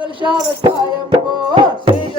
Shabbat Shalom.